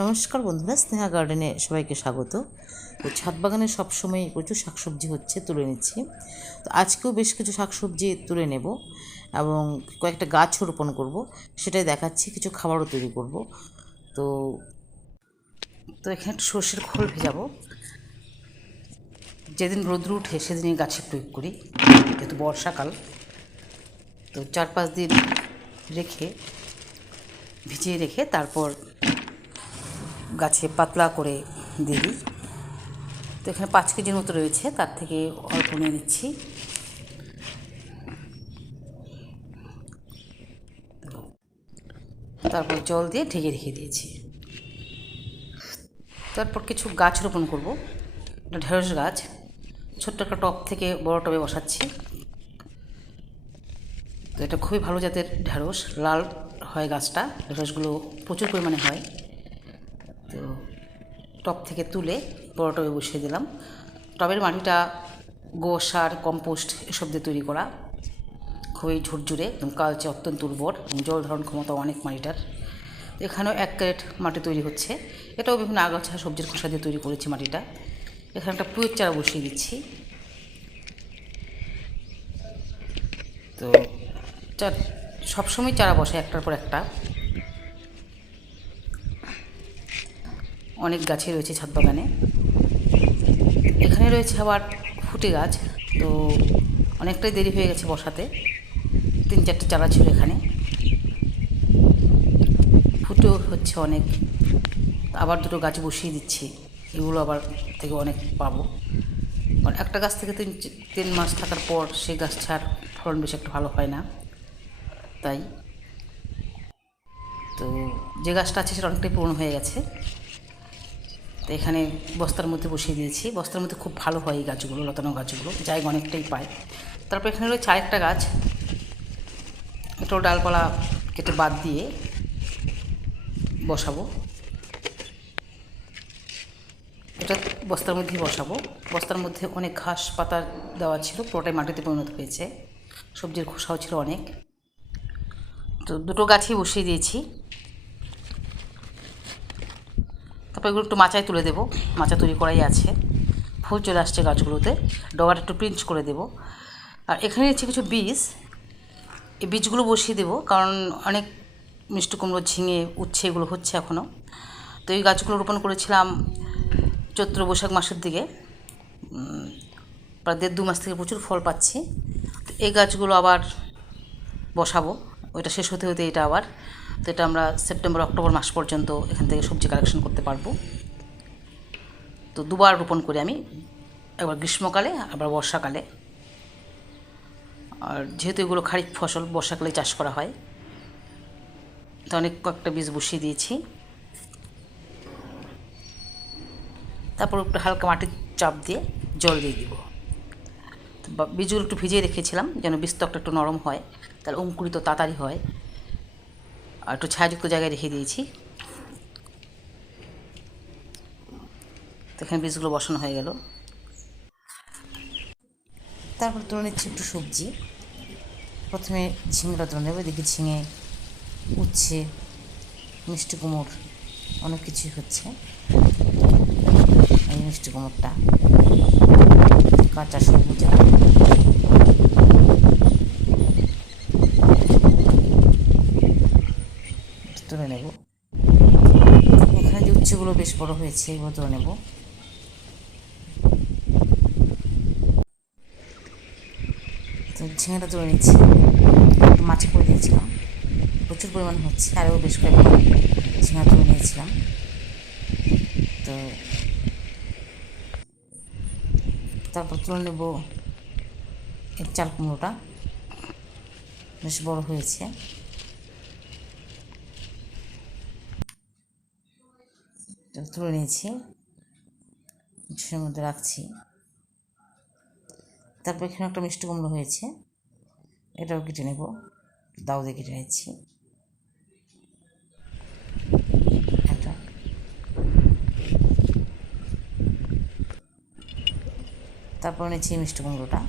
নমস্কার বন্ধুরা, স্নেহা গার্ডেনে সবাইকে স্বাগত। তো ছাদ বাগানে সবসময় প্রচুর শাকসবজি হচ্ছে, তুলে নিচ্ছি। তো আজকেও বেশ কিছু শাকসবজি তুলে নেব এবং কয়েকটা গাছও রোপণ করব, সেটাই দেখাচ্ছি। কিছু খাবারও তৈরি করব। তো তো এখানে একটু সর্ষের খোল ভেজাবো। যেদিন রোদ্র উঠে সেদিনই গাছে প্রয়োগ করি, যেহেতু বর্ষাকাল। তো 4-5 দিন রেখে ভিজিয়ে রেখে তারপর গাছে পাতলা করে দিয়ে দিই। তো এখানে 5 কেজির মতো রয়েছে, তার থেকে অল্প নিয়ে নিচ্ছি। তারপর জল দিয়ে ঢেকে রেখে দিয়েছি। তারপর কিছু গাছ রোপণ করব। ঢেঁড়স গাছ ছোট্ট একটা টব থেকে বড় টবে বসাচ্ছি। তো এটা খুবই ভালো জাতের ঢেঁড়স, লাল হয় গাছটা। ঢেঁড়সগুলো প্রচুর পরিমাণে হয়। তো টব থেকে তুলে বড় টবে বসিয়ে দিলাম। টবের মাটিটা গোবর সার, কম্পোস্ট এসব দিয়ে তৈরি করা, খুবই ঝুরঝুরে, একদম কালচে, অত্যন্ত উর্বর এবং জল ধারণ ক্ষমতা অনেক মাটিটার। এখানেও 1 ক্যারেট মাটি তৈরি হচ্ছে। এটাও বিভিন্ন আগাছা সবজির খোসা দিয়ে তৈরি করেছি মাটিটা। এখানে একটা পুঁইয়ের চারা বসিয়ে দিচ্ছি। তো সবসময় চারা বসায় একটার পর একটা। অনেক গাছই রয়েছে ছাদ বাগানে। এখানে রয়েছে আবার ফুটে গাছ। তো অনেকটাই দেরি হয়ে গেছে বসাতে, 3-4টে চারা ছিল এখানে, ফুটেও হচ্ছে অনেক। আবার 2টো গাছ বসিয়ে দিচ্ছি, এগুলো আবার থেকে অনেক পাবো। কারণ একটা গাছ থেকে 3 মাস থাকার পর সেই গাছটার ফলন বেশি একটা ভালো হয় না। তাই তো যে গাছটা আছে সেটা অনেকটাই পুরনো হয়ে গেছে। তো এখানে বস্তার মধ্যে বসিয়ে দিয়েছি। বস্তার মধ্যে খুব ভালো হয় এই গাছগুলো, লতানো গাছগুলো, জায়গা অনেকটাই পায়। তারপর এখানে রয়েছে আরেকটা গাছ, এটাও ডালপালা কেটে বাদ দিয়ে বসাবো। এটা বস্তার মধ্যেই বসাবো। বস্তার মধ্যে অনেক ঘাস পাতা দেওয়া ছিল, পুরোটাই মাটিতে পরিণত হয়েছে। সবজির খোসাও ছিল অনেক। তো 2টো গাছই বসিয়ে দিয়েছি। তারপর এগুলো একটু মাচায় তুলে দেবো, মাচা তৈরি করাই আছে। ফুল চলে আসছে গাছগুলোতে, ডগাটা একটু পিঞ্চ করে দেবো। আর এখানে রয়েছে কিছু বীজ, এই বীজগুলো বসিয়ে দেবো, কারণ অনেক মিষ্টি কুমড়ো, ঝিঙে, উচ্ছে এগুলো হচ্ছে এখনও। তো এই গাছগুলো রোপণ করেছিলাম চৈত্র বৈশাখ মাসের দিকে। প্রায় 1.5-2 মাস থেকে প্রচুর ফল পাচ্ছি। তো এই গাছগুলো আবার বসাবো, ওইটা শেষ হতে হতে এটা আবার। তো এটা আমরা সেপ্টেম্বর-অক্টোবর মাস পর্যন্ত এখান থেকে সবজি কালেকশন করতে পারবো। তো 2বার রোপণ করি আমি, একবার গ্রীষ্মকালে, আবার বর্ষাকালে। আর যেহেতু এগুলো খারিফ ফসল, বর্ষাকালে চাষ করা হয়, তো অনেক কয়েকটা বীজ বসিয়ে দিয়েছি। তারপর একটু হালকা মাটির চাপ দিয়ে জল দিয়ে দিব। বীজগুলো একটু ভিজিয়ে রেখেছিলাম যেন বীজত্বকটা একটু নরম হয়, তাহলে অঙ্কুরিত তাড়াতাড়ি হয়। আর একটু ছায়াযুক্ত জায়গায় রেখে দিয়েছি। তো এখানে বীজগুলো বসানো হয়ে গেল। তারপর তুলে নিচ্ছি একটু সবজি। প্রথমে ঝিঙেটা তুলে নেব। দেখি ঝিঙে, উচ্ছে, মিষ্টি কুমড়, অনেক কিছুই হচ্ছে। এই মিষ্টি কুমড়টা কাঁচা সবুজ, তুলে নেব। এখানে যে উচ্ছেগুলো বেশ বড় হয়েছে, এগুলো তুলে নেব। তো ঝিঙেটা তুলে নিচ্ছি, মাছে করে দিয়েছিলাম, প্রচুর পরিমাণ হচ্ছে, আরও বেশ কয়েকটা ঝিঙা তুলে নিয়েছিলাম। তো তারপর তুলে নেব এই চাল কুমড়োটা, বেশ বড় হয়েছে। তুলে নিয়েছি, ডিশের মধ্যে রাখছি। তারপর এখানে একটা মিষ্টি কুমড়ো হয়েছে, এটাও কেটে নেব, দাও দিয়ে কেটে নিচ্ছি। এটা তারপর নিচ্ছি মিষ্টি কুমড়োটা।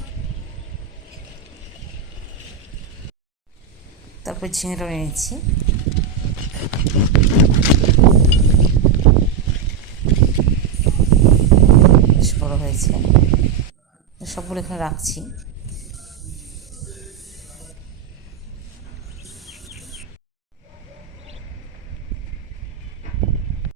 তারপর ঝিঙেটাও নিয়ে নিচ্ছি। হয়েছে। সবগুলো এখানে রাখছি।